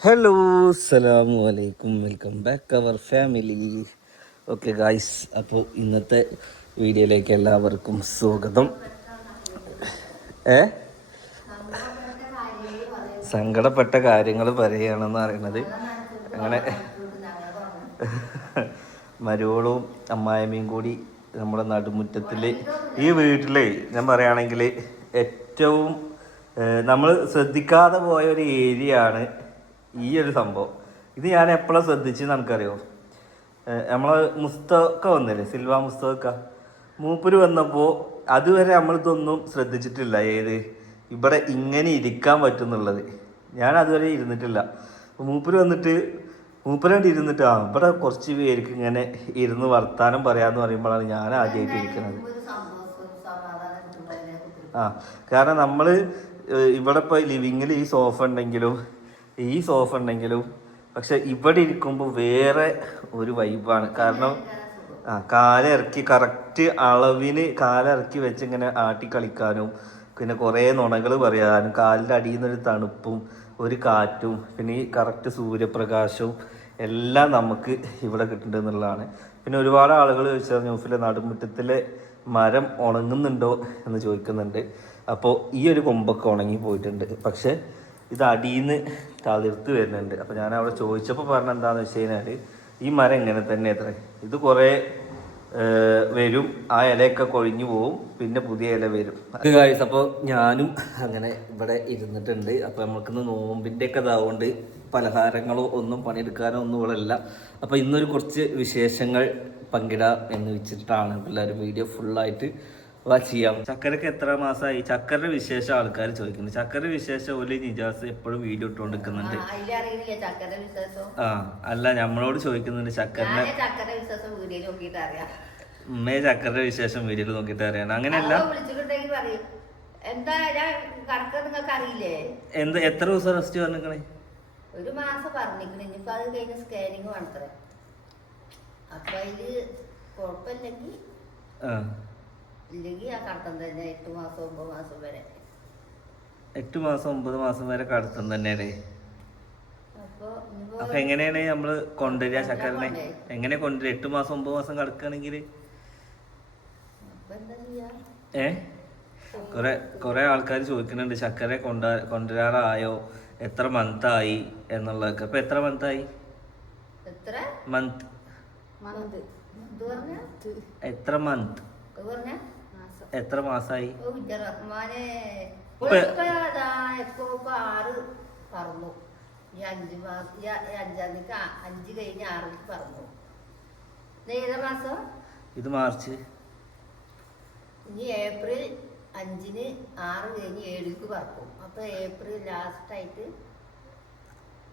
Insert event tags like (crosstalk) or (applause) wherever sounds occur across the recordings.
Hello അസ്സലാമു അലൈക്കും welcome back our family okay guys അപ്പോൾ ഇന്നത്തെ വീഡിയോയിലേക്ക് എല്ലാവർക്കും സ്വാഗതം. ഏ? സങ്കടപ്പെട്ട കാര്യങ്ങൾ പറയുകയാണെന്ന് അറിയണത് അങ്ങനെ മരുവളും അമ്മായമ്മയും കൂടി നമ്മുടെ നടുമുറ്റത്തിൽ ഈ വീട്ടിൽ ഞാൻ പറയുകയാണെങ്കിൽ ഏറ്റവും നമ്മൾ ശ്രദ്ധിക്കാതെ പോയ ഒരു ഏരിയ ആണ് ഈ ഒരു സംഭവം. ഇത് ഞാൻ എപ്പോഴും ശ്രദ്ധിച്ചു നമുക്കറിയോ നമ്മളെ മുസ്തക വന്നില്ലേ? സിൽവ മുസ്തക മൂപ്പര് വന്നപ്പോൾ അതുവരെ നമ്മളിതൊന്നും ശ്രദ്ധിച്ചിട്ടില്ല. ഏത്? ഇവിടെ ഇങ്ങനെ ഇരിക്കാൻ പറ്റുന്നുള്ളത്. ഞാൻ അതുവരെ ഇരുന്നിട്ടില്ല. മൂപ്പര് വന്നിട്ട് മൂപ്പരായിട്ട് ഇരുന്നിട്ട് ആ ഇവിടെ കുറച്ച് പേർക്ക് ഇങ്ങനെ ഇരുന്ന് വർത്താനം പറയാന്ന് പറയുമ്പോഴാണ് ഞാൻ ആദ്യമായിട്ട് ഇരിക്കുന്നത്. ആ കാരണം നമ്മൾ ഇവിടെ ഇപ്പോൾ ലിവിങ്ങിൽ ഈ സോഫ ഉണ്ടെങ്കിലും ഈ സോഫ ഉണ്ടെങ്കിലും പക്ഷെ ഇവിടെ ഇരിക്കുമ്പോൾ വേറെ ഒരു വൈബാണ് കാരണം ആ കാലിറക്കി കറക്റ്റ് അളവിന് കാലിറക്കി വെച്ച് ഇങ്ങനെ ആട്ടി കളിക്കാനും പിന്നെ കുറേ നുണകൾ പറയാനും കാലിന്റെ അടിയിൽ നിന്നൊരു തണുപ്പും ഒരു കാറ്റും പിന്നെ ഈ കറക്റ്റ് സൂര്യപ്രകാശവും എല്ലാം നമുക്ക് ഇവിടെ കിട്ടുന്നുണ്ട് പിന്നെ ഒരുപാട് ആളുകൾ ചോദിച്ചാൽ ന്യൂഫിലെ നടുമുറ്റത്തിലെ മരം ഉണങ്ങുന്നുണ്ടോ? എന്ന് ചോദിക്കുന്നുണ്ട്. അപ്പോൾ ഈ ഒരു കൊമ്പൊക്കെ ഉണങ്ങി പോയിട്ടുണ്ട്. പക്ഷേ ഇത് അടിയിൽ തളിർത്ത് വരുന്നുണ്ട്. അപ്പോൾ ഞാൻ അവിടെ ചോദിച്ചപ്പോൾ പറഞ്ഞ എന്താണെന്ന് വെച്ച് കഴിഞ്ഞാൽ ഈ മരം ഇങ്ങനെ തന്നെ അത്ര. ഇത് കുറേ വരും. ആ ഇലയൊക്കെ കൊഴിഞ്ഞു പോവും. പിന്നെ പുതിയ ഇല വരും. ഗായ്സ് അപ്പോൾ ഞാനും അങ്ങനെ ഇവിടെ ഇരുന്നിട്ടുണ്ട്. അപ്പോൾ നമുക്കിന്ന് നോമ്പിന്റെ ഒക്കെ ഇതാവുകൊണ്ട് പലഹാരങ്ങളോ ഒന്നും പണിയെടുക്കാനോ ഒന്നും ഇവിടെ ഇല്ല. അപ്പോൾ ഇന്നൊരു കുറച്ച് വിശേഷങ്ങൾ പങ്കിടാം എന്ന് വെച്ചിട്ടാണ് എല്ലാവരും വീഡിയോ ഫുള്ളായിട്ട് ചെയ്യാം ചക്കരക്ക് എത്ര മാസമായി ചക്കരയുടെ വിശേഷം ആൾക്കാർ ചോദിക്കുന്നു ചക്കരയുടെ വിശേഷം ഒരു നിജാസ് എപ്പോഴും വീഡിയോ ഇട്ടുകൊണ്ടിരിക്കുന്നുണ്ട്. ആ അല്ല നമ്മളോട് ചോദിക്കുന്നുണ്ട് ചക്കരനെ. ഉമ്മയെ ചക്കരയുടെ വിശേഷം വീഡിയോയിൽ നോക്കിയിട്ട് അറിയണം അങ്ങനെയല്ല. എന്താ ഞാൻ കണക്ക് നിങ്ങൾക്ക് അറിയില്ലേ? എന്ത് എത്ര ദിവസം റെസ്റ്റ് പറഞ്ഞേ ഒരു മാസം പറഞ്ഞിരിക്കണ ഇനിയിപ്പോ അത് കഴിഞ്ഞ സ്കാനിങ് വേണത്രേ അപ്പൊ അതിൽ കുഴപ്പമില്ലെങ്കിൽ ഇല്ലെങ്കിൽ ആ കടത്തം തന്നെ എട്ട് മാസം ഒമ്പത് മാസം വരെ. എട്ട് മാസം ഒമ്പത് മാസം വരെ കടത്തം തന്നെയല്ലേ? അപ്പൊ എങ്ങനെയാണ് നമ്മൾ കൊണ്ടുവരിക? ശക്കരനെ എങ്ങനെ കൊണ്ടുവരിക? എട്ട് മാസം ഒമ്പത് മാസം കടക്കുകയാണെങ്കിൽ? ഏ? കുറെ കുറെ ആൾക്കാർ ചോദിക്കുന്നുണ്ട് ശക്കരെ കൊണ്ട കൊണ്ടുവരാറായോ? എത്ര മന്ത് ആയി എന്നുള്ളതൊക്കെ. അപ്പൊ എത്ര മന്ത് ആയി? മന്ത് എത്ര മന്ത് എത്ര മാസമായി ഓ, ഇന്റെ റഹ്മാനെ. ഇപ്പൊ- ഇപ്പൊ അതാ എപ്പോ ഇപ്പൊ ആറ് പറന്നു. ഈ അഞ്ച് മാസം ഈ അ- ഈ അഞ്ചാം തീയതി ആ- അഞ്ച് കഴിഞ്ഞ് ആറിലേക്ക് പറന്നു. ഇത് ഏതാ മാസം? ഇത് മാർച്ച്. ഇനി ഏപ്രിൽ അഞ്ചിന് ആറ് കഴിഞ്ഞ് ഏഴിലേക്ക് പറക്കും. അപ്പൊ ഏപ്രിൽ ലാസ്റ്റ് ആയിട്ട്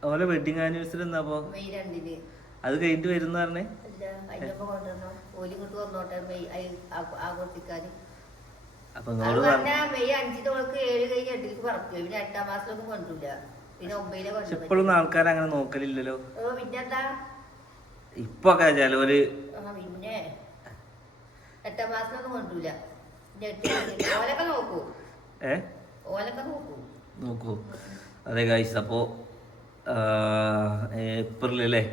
അതുപോലെ വെഡിങ് ആനിവേഴ്സറി എന്നാ അപ്പോ? മെയ് രണ്ടിന്. അത് കഴിഞ്ഞിട്ട് വരുന്ന പറഞ്ഞേ? അല്ല അതിനൊപ്പം കൊണ്ടുവരണം. ഓലി വന്നോട്ടെ മെയ് ആഘോഷിക്കാൻ. അപ്പൊ അത് പറഞ്ഞു മെയ് അഞ്ചിന് തോൾക്ക് ഏഴ് കഴിഞ്ഞ് എട്ടിലേക്ക് പറക്കും പിന്നെ എട്ടാം മാസത്തിലൊന്നും കൊണ്ടില്ല പിന്നെ ഒമ്പതിലെ പക്ഷെ കൊണ്ടുപോയി ഇപ്പോഴൊന്നും ആൾക്കാർ അങ്ങനെ നോക്കലില്ലല്ലോ. പിന്നെന്താ? ഇപ്പൊ ഒക്കെ ചിലവര് ആ പിന്നെ എട്ടാം മാസത്തിലൊന്നും കൊണ്ടൂല. പിന്നെ എട്ട് കഴിഞ്ഞ് ഓലൊക്കെ നോക്കൂ. ഏ? ഓലൊക്കെ നോക്കൂ. നോക്കൂ. അതെ ഗൈസ് അപ്പോ ഏപ്രിൽ അല്ലേ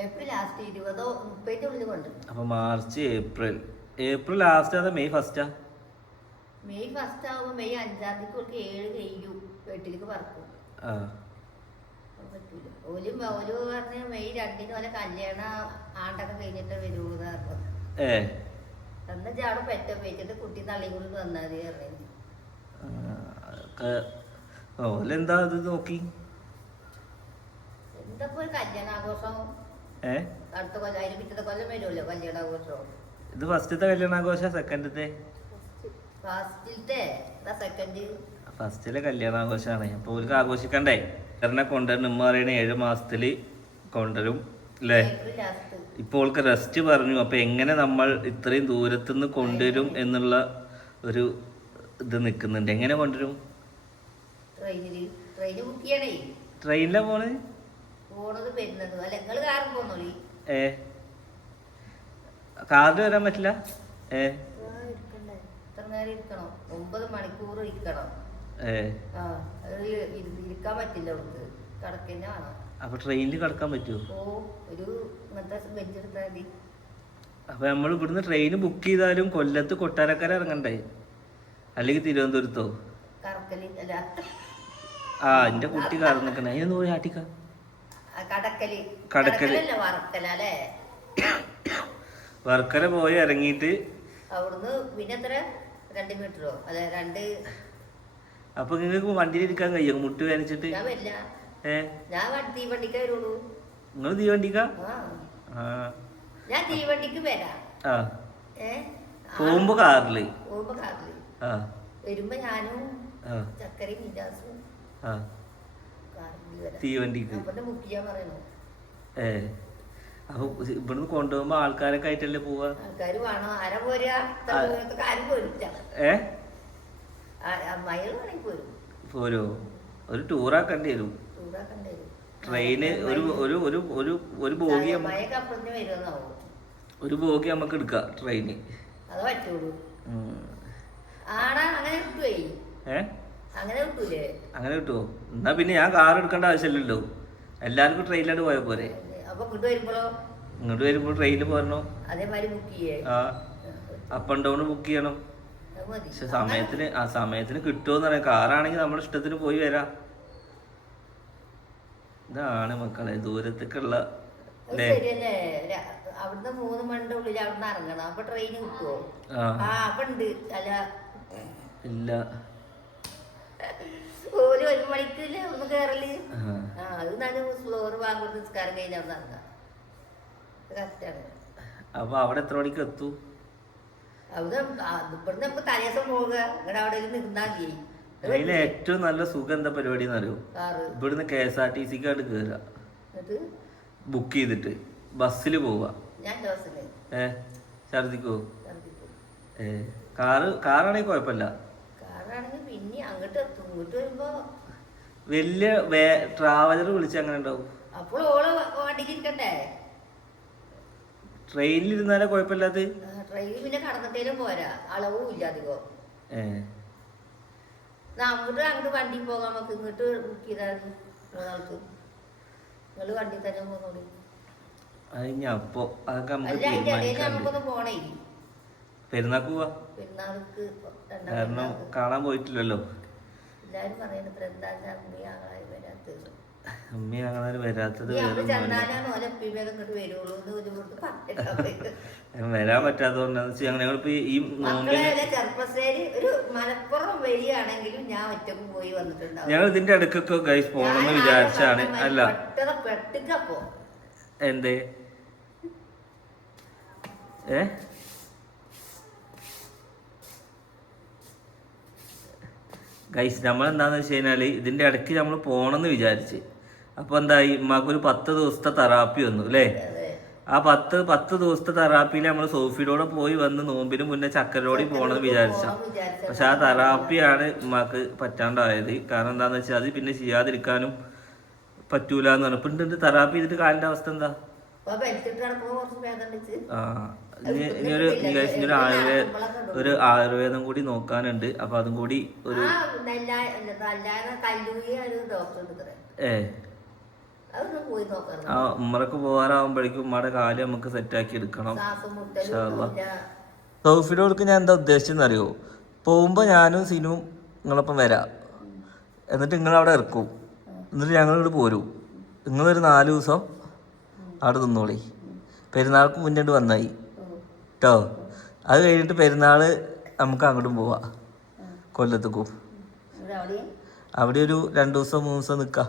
ഏപ്രിൽ ലാസ്റ്റ് ഇരുപതോ മുപ്പതിന്റെ ഉള്ളിൽ അപ്പൊ മാർച്ച് ഏപ്രിൽ. ഏപ്രിൽ ലാസ്റ്റ് അതാ മെയ് ഫസ്റ്റാ മെയ് ഫസ്റ്റ് ആവുമ്പോ മെയ് അഞ്ചാം തീയതി ഓൾക്ക് ഏഴ് കഴിയും. വീട്ടിലേക്ക് പറക്കും. അത് പറ്റൂല. ഓൽ ഓൽ പറഞ്ഞ മെയ് രണ്ടിന് ഓലെ കല്യാണ ആണ്ടൊക്കെ കഴിഞ്ഞിട്ട് വരൂന്ന് പറഞ്ഞു. എന്നാ ചാടെ പെറ്റ വെച്ചിട്ട് കുട്ടി തള്ളിയും കൂടി വന്നാൽ മതി പറഞ്ഞു ഓലെന്താ ഇത് നോക്കി? എന്താ ഇപ്പൊ ഒരു കല്യാണാഘോഷം? അടുത്ത കൊല്ലം അതിന് പിറ്റത്തെ കൊല്ലം വരുമല്ലോ കല്യാണാഘോഷം? ഇത് ഫസ്റ്റത്തെ കല്യാണാഘോഷ സെക്കൻഡത്തെ ഫസ്റ്റിലെ കല്യാണാഘോഷമാണ് അപ്പോൾ ഓർക്ക് ആഘോഷിക്കണ്ടേ? കാരണം കൊണ്ടുവരണം. ഉമ്മ പറയണ ഏഴ് മാസത്തിൽ കൊണ്ടുവരും അല്ലേ ഇപ്പൊ ഇപ്പോൾ ഓൾക്ക് റെസ്റ്റ് പറഞ്ഞു. അപ്പോൾ എങ്ങനെ നമ്മൾ ഇത്രയും ദൂരത്തുനിന്ന് കൊണ്ടുവരും എന്നുള്ള ഒരു ഇത് നിൽക്കുന്നുണ്ട് എങ്ങനെ കൊണ്ടുവരും? ട്രെയിനിലാ പോണ്? ഏ? കാറിൽ വരാൻ പറ്റില്ല? ഏ? നേരം ഇരിക്കണം. ഒമ്പത് മണിക്കൂർ ഇരിക്കണം. ആ ഇരിക്കാൻ പറ്റില്ല അവർക്ക് കിടക്കന്നെ വേണം. അപ്പൊ ട്രെയിനിൽ കിടക്കാൻ പറ്റുമോ ഓ ഒരു ഇങ്ങനത്തെ ബെഞ്ച് എടുത്താൽ മതി. അപ്പൊ നമ്മൾ ഇവിടുന്ന് ട്രെയിൻ ബുക്ക് ചെയ്താലും കൊല്ലത്ത് കൊട്ടാരക്കര ഇറങ്ങണ്ടേ? അല്ലെങ്കിൽ തിരുവനന്തപുരത്തോ? ആ എന്റെ കുട്ടി കറന്നിക്കണേ അതിനൊന്ന് പോയി ആട്ടിക്ക കടക്കൽ. വർക്കല പോയി ഇറങ്ങിയിട്ട് അവിടുന്ന് പിന്നെ എത്ര? രണ്ട് മീറ്ററോ? അതെ രണ്ട്. അപ്പൊ നിങ്ങൾക്ക് വണ്ടിയിൽ ഇരിക്കാൻ കഴിയും? മുട്ട് വേനിച്ചിട്ട്? ഞാൻ വരില്ല. ഏ? ഞാൻ വണ്ടി തീവണ്ടിക്ക് വരുള്ളൂ. നിങ്ങൾ തീവണ്ടിക്ക? ഞാൻ തീവണ്ടിക്ക് വരാം. പോകുമ്പോ കാറിൽ? പോകുമ്പോ കാറിൽ. വരുമ്പോ ഞാനും ചക്കരയും വരാം. തീവണ്ടിക്ക്. മുക്കിയാ പറയണോ ഏ. അപ്പൊ ഇവിടുന്ന് കൊണ്ടുപോകുമ്പോ ആൾക്കാരൊക്കെ ആയിട്ടല്ലേ പോവാ? ഏ? പോരോ. ഒരു ടൂറാക്കേണ്ടി വരും. ട്രെയിന് ഒരു ഒരു ഒരു ഒരു ഒരു ബോഗി ഒരു ബോഗി നമുക്ക് എടുക്കാം ട്രെയിന്. അങ്ങനെ കിട്ടുമോ എന്നാ പിന്നെ ഞാൻ കാർ എടുക്കേണ്ട ആവശ്യമില്ലല്ലോ. എല്ലാവർക്കും ട്രെയിനിലോട്ട് പോയ പോരെ. അപ്പൊ ഇങ്ങോട്ട് വരുമ്പോഴോ ഇങ്ങോട്ട് വരുമ്പോൾ ട്രെയിനിൽ പോരണോ. അതേമാതിരി ബുക്ക് ചെയ്യേ. ആ അപ്പ് ആൻഡ് ഡൗൺ ബുക്ക് ചെയ്യണം. പക്ഷെ സമയത്തിന് ആ സമയത്തിന് കിട്ടുമോന്ന് പറയാം കാറാണെങ്കിൽ നമ്മുടെ ഇഷ്ടത്തിന് പോയി വരാം. ഇതാണ് മക്കളെ ദൂരത്തേക്കുള്ള അവിടുന്ന് മൂന്ന് മണിന്റെ ഉള്ളിൽ അവിടുന്ന് ഇറങ്ങണം. അപ്പൊ ട്രെയിൻ കിട്ടുമോ ആ. ആ അപ്പൊ ഉണ്ട് അല്ല. ഇല്ല. ഒരു ഒരു മണിക്കില്ലേ ഒന്ന് കേറൽ. ആ. അത് നല്ല ഫ്ലോർ വാങ്ങുന്ന നിസ്കാരം കഴിഞ്ഞ അവിടെ ഇറങ്ങാം കറക്റ്റാണ് അപ്പൊ അവിടെ എത്ര മണിക്ക് എത്തും? അവിടെ ഇവിടുന്ന് നമുക്ക് തലേദിവസം പോവുക. ഇവിടെ അവിടെ നിന്നാ മതി. അതിൽ ഏറ്റവും നല്ല സുഖം എന്താ പരിപാടി എന്നറിയോ ഇവിടുന്ന് കെ എസ് ആർ ടി സിക്ക് കയറുക എന്നിട്ട്? ബുക്ക് ചെയ്തിട്ട് ബസ്സിൽ പോവുക ഏ? ഛർദിക്കോ? ഏഹ് ഏ കാറ് കാറാണെങ്കിൽ കുഴപ്പമില്ല. കാറാണെങ്കിൽ പിന്നെ അങ്ങോട്ട് എത്തും. ഇങ്ങോട്ട് വരുമ്പോ വലിയ ട്രാവലർ വിളിച്ച് അങ്ങനെ ഉണ്ടാവും. അപ്പോൾ ഓൾ വണ്ടി ഇരിക്കണ്ടേ? ട്രെയിനിൽ ഇരുന്നാലേ കുഴപ്പമില്ലാത്ത ട്രെയിൻ പിന്നെ കടന്നിട്ടേലും പോരാ. അളവും ഇല്ല അധികം അങ്ങോട്ട് അങ്ങോട്ട് വണ്ടി പോകാൻ നമുക്ക്. ഇങ്ങോട്ട് ബുക്ക് ചെയ്താൽ മൂന്നാൾക്ക്. നിങ്ങൾ വണ്ടി തന്നെ പോന്നോളി അപ്പോ അതൊക്കെ നമുക്കൊന്ന് പോണേ. പെരുന്നാക്ക് പോവാ? പെരുന്നാൾക്ക് കാരണം കാണാൻ പോയിട്ടില്ലല്ലോ. എല്ലാരും പറയുന്നത് വരാത്തത്. അങ്ങനെ വരാത്തത് ബുദ്ധിമുട്ട് പറഞ്ഞിട്ടുണ്ട് ഞാൻ വരാൻ പറ്റാത്തതുകൊണ്ടാന്ന് വെച്ചാൽ ഞങ്ങൾ ഞങ്ങളിപ്പോ ഈ ചെറുപ്പശ്ശേരി ഒരു മലപ്പുറം വരികയാണെങ്കിലും ഞാൻ ഒറ്റയ്ക്ക് പോയി വന്നിട്ടുണ്ടാവും. ഞങ്ങൾ ഇതിന്റെ അടുക്കൊക്കെ ഗൈസ് പോകണമെന്ന് ഞാൻ വിചാരിച്ചാണ്. അല്ല. പെട്ടിക്കപ്പോ എന്തേ? ഏ? ഗൈസ് നമ്മൾ എന്താണെന്ന് വെച്ച് കഴിഞ്ഞാൽ ഇതിന്റെ ഇടയ്ക്ക് നമ്മൾ പോകണമെന്ന് വിചാരിച്ച്. അപ്പോൾ എന്തായി? ഉമ്മാക്കൊരു പത്ത് ദിവസത്തെ തെറാപ്പി വന്നു അല്ലേ? ആ പത്ത് പത്ത് ദിവസത്തെ തെറാപ്പിയിൽ നമ്മൾ സോഫിയുടെ പോയി വന്ന് നോമ്പിന് മുന്നേ ചക്കരോടി പോകണമെന്ന് വിചാരിച്ച. പക്ഷെ ആ തെറാപ്പിയാണ് ഉമ്മാക്ക് പറ്റാണ്ടായത്. കാരണം എന്താണെന്ന് വെച്ചാൽ അത് പിന്നെ ചെയ്യാതിരിക്കാനും പറ്റൂല എന്ന് പറഞ്ഞു പിന്നെ തെറാപ്പി ചെയ്തിട്ട് കാലിന്റെ അവസ്ഥ എന്താ? ഇനി ഒരു ഇനി ഒരു ആയുർവേദ ഒരു ആയുർവേദം കൂടി നോക്കാനുണ്ട്. അപ്പൊ അതും കൂടി ഒരു ഏ? അതൊന്ന് പോയി നോക്കണം. ആ ഉമ്മറക്ക് പോകാറാവുമ്പോഴേക്കും ഉമ്മയുടെ കാൽ നമുക്ക് സെറ്റ് ആക്കി എടുക്കണം. ഇല്ല. ഞാൻ എന്താ ഉദ്ദേശിച്ചെന്ന് അറിയോ പോകുമ്പോൾ ഞാനും സിനുവും നിങ്ങളൊപ്പം വരാം. എന്നിട്ട് നിങ്ങളവിടെ ഇറക്കും. എന്നിട്ട് ഞങ്ങളിവിടെ പോരും. നിങ്ങളൊരു നാല് ദിവസം അവിടെ നിന്നോളി. പെരുന്നാൾക്ക് മുന്നോട്ട് വന്നായി. കേട്ടോ അത് കഴിഞ്ഞിട്ട് പെരുന്നാൾ നമുക്ക് അങ്ങോട്ടും പോവാം. കൊല്ലത്തേക്കും. അവിടെ ഒരു രണ്ട് ദിവസം മൂന്ന് ദിവസം നിൽക്കാം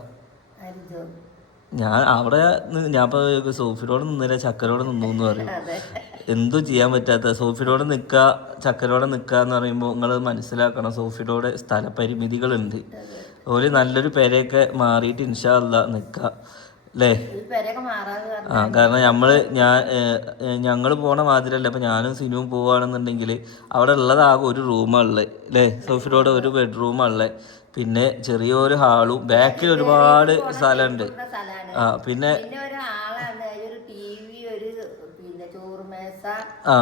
ഞാൻ അവിടെ ഞാൻ ഇപ്പോൾ സോഫിനോട് നിന്നില്ല ചക്കരോടെ നിന്നു എന്ന് പറയും. എന്തും ചെയ്യാൻ പറ്റാത്ത സോഫിയോടെ നിൽക്കുക ചക്കരോടെ നിൽക്കുക എന്ന് പറയുമ്പോൾ നിങ്ങൾ മനസ്സിലാക്കണം സോഫിയോടെ സ്ഥലപരിമിതികളുണ്ട്. ഒരു നല്ലൊരു പേരെയൊക്കെ മാറിയിട്ട് ഇൻഷാല്ല നിൽക്കുക അല്ലേ ആ കാരണം നമ്മൾ ഞാൻ ഞങ്ങൾ പോണ മാതിരല്ല ഇപ്പൊ ഞാനും സിനുവും പോവാണെന്നുണ്ടെങ്കിൽ അവിടെ ഉള്ളതാകെ ഒരു റൂമുള്ളത് അല്ലേ സോഫിയോടെ ഒരു ബെഡ്റൂമാണ് ഉള്ളത് പിന്നെ ചെറിയൊരു ഹാളും ബാക്കിൽ ഒരുപാട് സ്ഥലമുണ്ട് സ്ഥലമാണ് ആ പിന്നെ പിന്നെ ഒരാളാണ് ഒരു ടി വി ഒരു പിന്നെ ചോറ് മേശ പൈസ ആ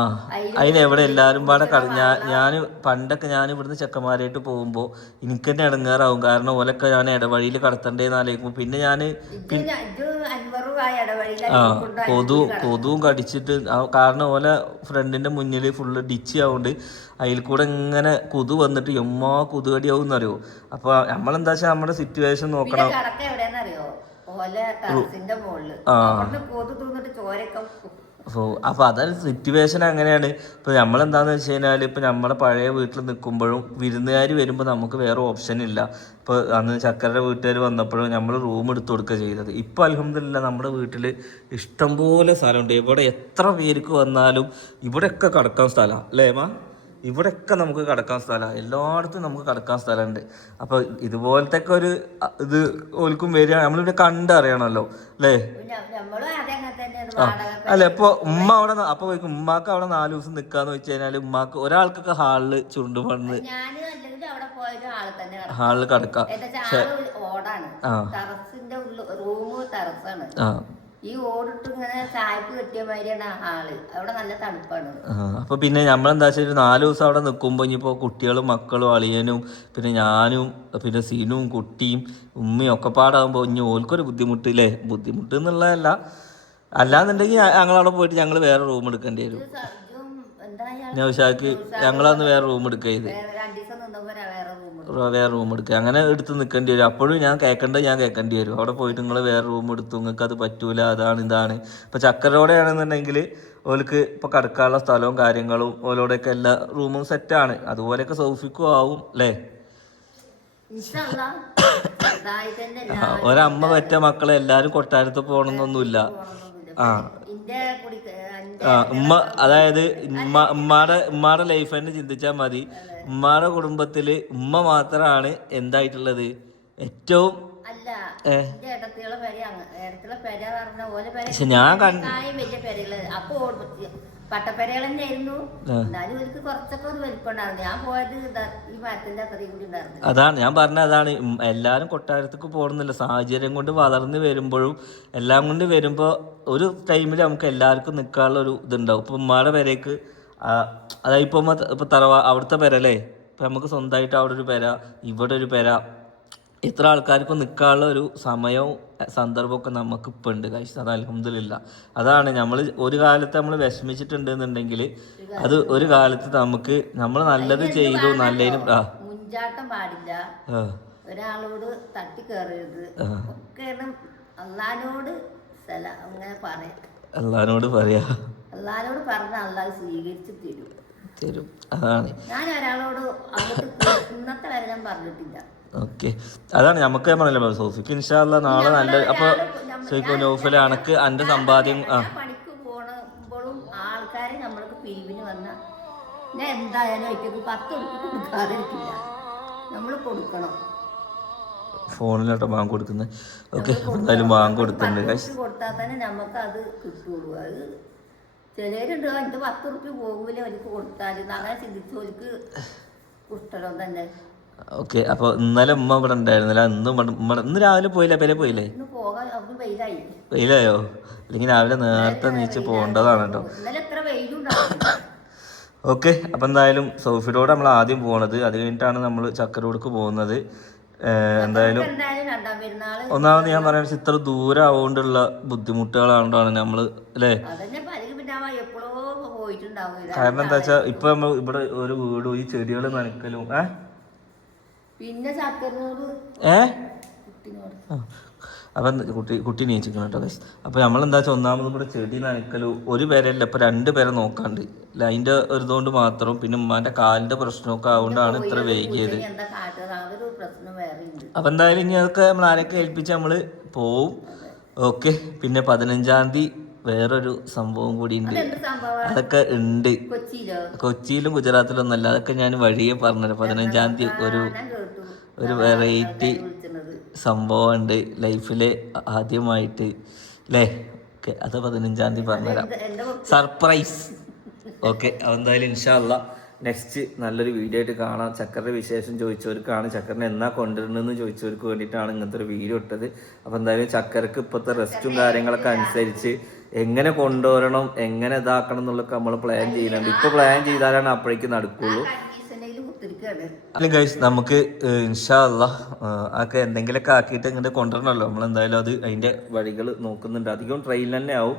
അതിന് എവിടെ എല്ലാവരും പാടെ കട ഞാൻ ഞാൻ പണ്ടൊക്കെ ഞാൻ ഇവിടുന്ന് ചെക്കന്മാരായിട്ട് പോകുമ്പോൾ എനിക്ക് തന്നെ ഇടങ്ങാറാവും. കാരണം ഓലൊക്കെ ഞാൻ ഇടവഴിയിൽ കടത്തണ്ടേന്ന് ആലോചിക്കും പിന്നെ ഞാൻ ആ കൊതു കൊതുവും കടിച്ചിട്ട് ആ കാരണം ഓലെ ഫ്രണ്ടിന്റെ മുന്നിൽ ഫുള്ള് ഡിച്ച് ആവുകൊണ്ട് അതിൽ കൂടെ ഇങ്ങനെ കൊതു വന്നിട്ട് എമ്മാ കൊതുകടിയാവും എന്നറിയോ അപ്പൊ നമ്മളെന്താ വെച്ചാൽ നമ്മുടെ സിറ്റുവേഷൻ നോക്കണം. ആ. അപ്പോൾ അപ്പോൾ അതൊരു സിറ്റുവേഷൻ അങ്ങനെയാണ്. ഇപ്പോൾ നമ്മളെന്താണെന്ന് വെച്ച് കഴിഞ്ഞാൽ ഇപ്പോൾ നമ്മുടെ പഴയ വീട്ടിൽ നിൽക്കുമ്പോഴും വിരുന്നുകാർ വരുമ്പോൾ നമുക്ക് വേറെ ഓപ്ഷൻ ഇല്ല. ഇപ്പോൾ അന്ന് ചക്കരയുടെ വീട്ടുകാർ വന്നപ്പോഴും നമ്മൾ റൂം എടുത്തു കൊടുക്കുക ചെയ്തത്. ഇപ്പോൾ അലഹമില്ല നമ്മുടെ വീട്ടിൽ ഇഷ്ടംപോലെ സ്ഥലമുണ്ട്. ഇവിടെ എത്ര പേർക്ക് വന്നാലും ഇവിടെയൊക്കെ കിടക്കാൻ സ്ഥലമാണ് അല്ലേ മാ? ഇവിടെയൊക്കെ നമുക്ക് കിടക്കാൻ സ്ഥലമാണ് എല്ലായിടത്തും നമുക്ക് കിടക്കാൻ സ്ഥലമുണ്ട്. അപ്പോൾ ഇതുപോലത്തെ ഒക്കെ ഒരു ഇത് ഓൽക്കും വരിക നമ്മളിവിടെ കണ്ടറിയണമല്ലോ അല്ലേ? അല്ലെ? അല്ല ഇപ്പൊ ഉമ്മ അവിടെ അപ്പോൾ അപ്പൊ ചോദിക്കും ഉമ്മാക്ക് അവിടെ നാല് ദിവസം നിൽക്കാന്ന് വെച്ച് കഴിഞ്ഞാൽ ഉമ്മാക്ക് ഒരാൾക്കൊക്കെ ഹാളിൽ ചുരുണ്ട് പണിത്. ഹാളിൽ കിടക്കും. ആ. ഈ ഓടിട്ട് ഇങ്ങനെ ചായപ്പ് കെട്ടിയ മാതിരിയാണ് ആൾ. അവിടെ നല്ല തണുപ്പാണ്. അപ്പൊ പിന്നെ നമ്മളെന്താ വെച്ചാൽ നാലു ദിവസം അവിടെ നിൽക്കുമ്പോൾ ഇപ്പൊ കുട്ടികളും മക്കളും അളിയനും പിന്നെ ഞാനും പിന്നെ സീനും കുട്ടിയും ഉമ്മയും ഒക്കെ പാടാകുമ്പോൾ ഇനി ഓൽക്കൊരു ബുദ്ധിമുട്ട് ഇല്ലേ ബുദ്ധിമുട്ട് എന്നുള്ളതല്ല അല്ലാന്നുണ്ടെങ്കിൽ ഞങ്ങളവിടെ പോയിട്ട് ഞങ്ങൾ വേറെ റൂം എടുക്കേണ്ടി വരും ഇത് സ- ഇതും എന്തായാലും നൗഷാക്ക് ഞങ്ങളന്ന് വേറെ റൂം എടുക്കുക ചെയ്ത്. വേറെ റൂം എടുക്കുക അങ്ങനെ എടുത്ത് നിൽക്കേണ്ടി വരും. അപ്പോഴും ഞാൻ കേൾക്കേണ്ടത് ഞാൻ കേൾക്കേണ്ടി വരും. അവിടെ പോയിട്ട് നിങ്ങൾ വേറെ റൂം എടുത്തു. നിങ്ങൾക്ക് അത് പറ്റൂല അതാണ് ഇതാണ്. ഇപ്പം ചക്കരോടെയാണെന്നുണ്ടെങ്കിൽ ഓൾക്ക് ഇപ്പോൾ കിടക്കാനുള്ള സ്ഥലവും കാര്യങ്ങളും ഓലോടെയൊക്കെ എല്ലാ റൂമും സെറ്റാണ് അതുപോലെയൊക്കെ സൗഫിക്കും ആവും അല്ലേ. (coughs) ഒരമ്മ പറ്റ മക്കളെ എല്ലാവരും കൊട്ടാരത്ത് പോകണമെന്നൊന്നുമില്ല ആ. ആ ഉമ്മ അതായത് ഉമ്മ ഉമ്മാടെ ഉമ്മാടെ ലൈഫ് തന്നെ ചിന്തിച്ചാൽ മതി. ഉമ്മാടെ കുടുംബത്തിൽ ഉമ്മ മാത്രമാണ് എന്തായിട്ടുള്ളത്. ഏറ്റവും പക്ഷെ ഞാൻ കണ്ട എന്നാലും എനിക്ക് കുറച്ചൊക്കെ ഒരു ഞാൻ പോയത് ഈ മരത്തിന്റെ അത്രയും കൂടി ഉണ്ടായിരുന്നു. അതാണ് ഞാൻ പറഞ്ഞ അതാണ്. എല്ലാരും കൊട്ടാരത്തേക്ക് പോകണമെന്നില്ല സാഹചര്യം കൊണ്ട് വളർന്ന് വരുമ്പോഴും എല്ലാം കൊണ്ട് വരുമ്പോൾ ഒരു ടൈമിൽ നമുക്ക് എല്ലാവർക്കും നിൽക്കാനുള്ള ഒരു ഇതുണ്ടാവും. ഇപ്പം ഉമ്മാടെ പെരേക്ക് അതായത് ഇപ്പം ഇപ്പം തറവാ അവിടുത്തെ പെരല്ലേ? ഇപ്പം നമുക്ക് സ്വന്തമായിട്ട് അവിടെ ഒരു പെര ഇവിടെ ഒരു പെര ഇത്ര ആൾക്കാർക്ക് നിൽക്കാനുള്ള ഒരു സമയവും സന്ദർഭമൊക്കെ നമുക്ക് ഇപ്പം ഉണ്ട് കഴിച്ച് അത് അലഹമില്ല അതാണ് നമ്മൾ ഒരു കാലത്ത് നമ്മൾ വിഷമിച്ചിട്ടുണ്ട് എന്നുണ്ടെങ്കിൽ അത് ഒരു കാലത്ത് നമുക്ക് നമ്മൾ നല്ലത് ചെയ്തു നല്ലതിന് മുഞ്ചാട്ടം പാടില്ല. ഒരാളോട് തട്ടി കയറരുത് ഒക്കെയാണ് അള്ളഹാനോട് അങ്ങനെ പറയാം. അള്ളഹാനോട് പറഞ്ഞ അള്ളാഹ് സ്വീകരിച്ചു തരും. തരും. അതാണ്. ഞാൻ ഒരാളോട് ഇന്നത്തെ വരെ ഞാൻ പറഞ്ഞിട്ടില്ല. ഓക്കെ. അതാണ് നമുക്ക് പറഞ്ഞില്ല സോഫിക്ക് ഇൻഷാല്ല നാളെ നല്ല അപ്പൊ സോഫിക്ക് നൗഫൽ അനക്ക് അന്റെ സമ്പാദ്യം ആ. പണിക്ക് പോണപ്പോഴും ആൾക്കാർ നമ്മൾക്ക് പിരിവിന് വന്ന ഞാൻ എന്തായാലും ഒറ്റയ്ക്ക് പത്ത് ഉറുപ്പിക കൊടുക്കാതിരിക്കില്ല. നമ്മൾ കൊടുക്കണം. ഫോണിലോട്ടോ ബാങ്ക് കൊടുക്കുന്നത് ഓക്കെ എന്തായാലും ബാങ്ക് കൊടുത്തിട്ടുണ്ട്. കൊടുത്താൽ തന്നെ നമുക്ക് അത് കിട്ടുള്ളൂ. അത് ചിലരുണ്ട് എനിക്ക് പത്ത് റുപ്യ പോകൂല അവർക്ക് കൊടുത്താൽ അങ്ങനെ ചിന്തിച്ചവർക്ക് കുട്ടണം തന്നെ. ഓക്കെ അപ്പൊ ഇന്നലെ ഉമ്മ ഇവിടെ ഉണ്ടായിരുന്നില്ല. ഇന്ന് ഇന്ന് രാവിലെ പോയില്ല? പേരെ പോയില്ലേ? വെയിലായി. അല്ലെങ്കിൽ രാവിലെ നേരത്തെ നീച്ച് പോകേണ്ടതാണ് കേട്ടോ. ഓക്കെ അപ്പം എന്തായാലും സൗഫിയോട് നമ്മൾ ആദ്യം പോണത്. അത് കഴിഞ്ഞിട്ടാണ് നമ്മൾ ചക്കരോടുക്ക് പോകുന്നത്. എന്തായാലും ഒന്നാമത് ഞാൻ പറയുന്നത് ഇത്ര ദൂരം ആവുകൊണ്ടുള്ള ബുദ്ധിമുട്ടുകളാകൊണ്ടാണ് നമ്മൾ അല്ലേ. കാരണം എന്താ വെച്ചാൽ ഇപ്പൊ നമ്മൾ ഇവിടെ ഒരു വീടും ഈ ചെടികൾ നനക്കലും ഏ? പിന്നെ ഏ. അപ്പം കുട്ടി കുട്ടി നീച്ചിക്കണം കേട്ടോ ഗൈസ് അപ്പോൾ നമ്മളെന്താ വെച്ചാൽ ഒന്നാമത് ഇവിടെ ചെടി നനക്കൽ ഒരു പേരല്ല ഇപ്പം രണ്ട് പേരെ നോക്കാണ്ട്. അതിന്റെ ഒരു ഇതുകൊണ്ട് മാത്രം പിന്നെ ഉമ്മാന്റെ കാലിന്റെ പ്രശ്നമൊക്കെ ആവുകൊണ്ടാണ് ഇത്ര വൈകിയത്. അപ്പം എന്തായാലും ഇനി അതൊക്കെ നമ്മൾ ആരൊക്കെ ഏൽപ്പിച്ച് നമ്മൾ പോവും. ഓക്കെ. പിന്നെ പതിനഞ്ചാം തീയതി വേറൊരു സംഭവം കൂടി ഉണ്ട് അതൊക്കെ ഉണ്ട്. കൊച്ചിയിലോ? ഗുജറാത്തിലും ഒന്നല്ല അതൊക്കെ ഞാൻ വഴിയെ പറഞ്ഞത്. പതിനഞ്ചാം തീയതി ഒരു ഒരു വെറൈറ്റി സംഭവം ഉണ്ട് ലൈഫിൽ ആദ്യമായിട്ട്. അല്ലേ ഓക്കെ അത് പതിനഞ്ചാം തീയതി പറഞ്ഞുതരാം സർപ്രൈസ്. ഓക്കെ എന്തായാലും ഇൻഷാല്ല നെക്സ്റ്റ് നല്ലൊരു വീഡിയോ ആയിട്ട് കാണാം. ചക്കറിന്റെ വിശേഷം ചോദിച്ചവർക്കാണ്. ചക്കറിനെ എന്നാ കൊണ്ടുവരണമെന്ന് ചോദിച്ചവർക്ക് വേണ്ടിയിട്ടാണ് ഇങ്ങനത്തെ ഒരു വീഡിയോ ഇട്ടത്. അപ്പോൾ എന്തായാലും ചക്കരക്ക് ഇപ്പോഴത്തെ റെസ്റ്റും കാര്യങ്ങളൊക്കെ അനുസരിച്ച് എങ്ങനെ കൊണ്ടുവരണം എങ്ങനെ ഇതാക്കണം എന്നുള്ളൊക്കെ നമ്മൾ പ്ലാൻ ചെയ്യുന്നുണ്ട് ഇപ്പൊ പ്ലാൻ ചെയ്താലാണ് അപ്പോഴേക്ക് നടക്കുള്ളൂ. ഗൈസ് നമുക്ക് ഇൻഷാല്ല ഒക്കെ എന്തെങ്കിലുമൊക്കെ ആക്കിയിട്ട് ഇങ്ങോട്ട് കൊണ്ടുവരണമല്ലോ നമ്മൾ എന്തായാലും അത് അതിന്റെ വഴികൾ നോക്കുന്നുണ്ട്. അധികം ട്രെയിനിൽ തന്നെ ആവും.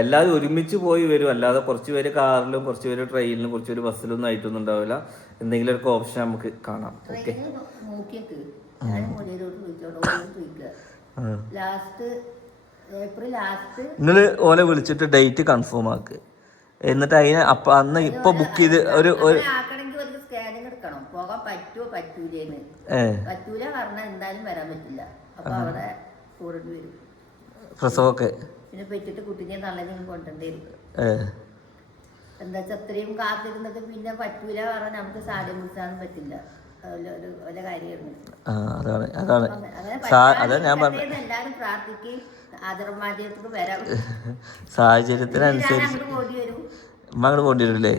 എല്ലാവരും ഒരുമിച്ച് പോയി വരും. അല്ലാതെ കുറച്ച് പേര് കാറിലും കുറച്ച് പേര് ട്രെയിനിലും കുറച്ച് പേര് ബസ്സിലും ഒന്നും ആയിട്ടൊന്നും ഉണ്ടാവില്ല. എന്തെങ്കിലും ഒരു ഓപ്ഷൻ നമുക്ക് കാണാം. ഓക്കെ ലാസ്റ്റ് നിങ്ങൾ ഓലെ വിളിച്ചിട്ട് ഡേറ്റ് കൺഫേം ആക്ക്. എന്നിട്ട് അതിന് അപ്പൊ അന്ന് ഇപ്പൊ ബുക്ക് ചെയ്ത് ഒരു ഒരു പ്രസവമൊക്കെ. പിന്നെ പെറ്റിട്ട് കുട്ടിനെ നല്ലതിനും കൊണ്ടുവരേണ്ടി വരും. ഏ. എന്താ വെച്ചാൽ അത്രയും കാത്തിരുന്നിട്ട് പിന്നെ പറ്റൂല പറഞ്ഞാൽ നമുക്ക് പറ്റില്ല. അതാണ് അതാണ്. അതാ ഞാൻ പറഞ്ഞു. എല്ലാവരും പ്രാർത്ഥിക്കുകയും സാഹചര്യത്തിനനുസരിച്ച് അങ്ങോട്ട് പോണ്ടി വരില്ലേ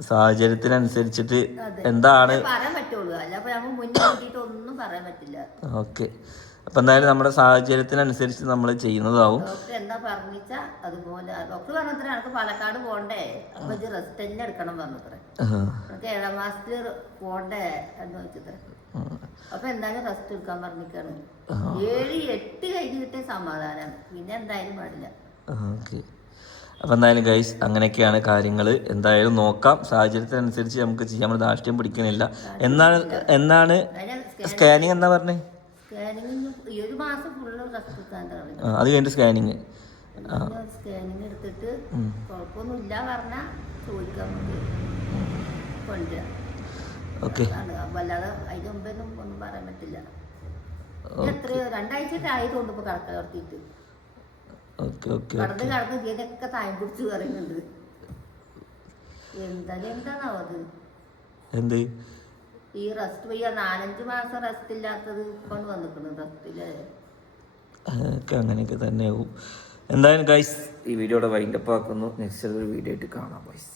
സാഹചര്യത്തിനനുസരിച്ചിട്ട് എന്താണ്? ഓക്കെ. അപ്പൊ എന്തായാലും നമ്മുടെ സാഹചര്യത്തിനനുസരിച്ച് നമ്മൾ ചെയ്യുന്നതാവും. എന്താ അതുപോലെ. ഡോക്ടർ പറഞ്ഞത്ര എനിക്ക് പാലക്കാട് പോണ്ടേ? അപ്പൊ ഇത് റെസ്റ്റ് തന്നെ എടുക്കണം പറഞ്ഞത്ര. ആ, എനിക്ക് ഏഴാം മാസത്തിൽ പോണ്ടേ എന്ന്. അപ്പൊ എന്തായാലും റെസ്റ്റ് എടുക്കാൻ പറഞ്ഞിക്കാണ് ആ. ഏഴ് എട്ട് കഴിഞ്ഞ് കിട്ടിയ സമാധാനമാണ് പിന്നെ എന്തായാലും പാടില്ല. ഓക്കെ. അപ്പം എന്തായാലും ഗൈസ് അങ്ങനെയൊക്കെയാണ് കാര്യങ്ങൾ എന്തായാലും നോക്കാം. സാഹചര്യത്തിനനുസരിച്ച് നമുക്ക് ചെയ്യാൻ നമ്മൾ ധാർഷ്ട്യം പിടിക്കണില്ല. എന്നാണ് എന്നാണ് സ്കാനിങ് എന്നാ പറഞ്ഞേ? അത് കഴിഞ്ഞിട്ട് സ്കാനിങ് സ്കാനിങ് എടുത്തിട്ട്. കുഴപ്പമൊന്നുമില്ല പറഞ്ഞാൽ ചോദിക്കാൻ കൊണ്ടുവരാം. ഓക്കെ. വല്ലാതെ അതിന് മുമ്പൊന്നും ഒന്നും പറയാൻ പറ്റില്ല. ഇത് എത്രയോ രണ്ടാഴ്ചയൊക്കെ ആയതുകൊണ്ട് ഇപ്പൊ കടക്ക കടത്തിയിട്ട് ഓക്കെ ഓക്കെ കടന്ന് കടന്ന് ഇതിനൊക്കെ തായം പിടിച്ച് പറയുന്നുണ്ട്. എന്തായാലും എന്താണാവോ അത്? എന്ത്? ഈ റെസ്റ്റ് നാലഞ്ച് മാസം റെസ്റ്റ് ഇല്ലാത്തത് കൊണ്ട് റെസ്റ്റിൽ. അങ്ങനെയൊക്കെ തന്നെയാവും. എന്തായാലും ഗൈസ് ഈ വീഡിയോയുടെ വൈൻഡപ്പ് ആക്കുന്നു. നെക്സ്റ്റ് ഒരു വീഡിയോ ആയിട്ട് കാണാം ഗൈസ്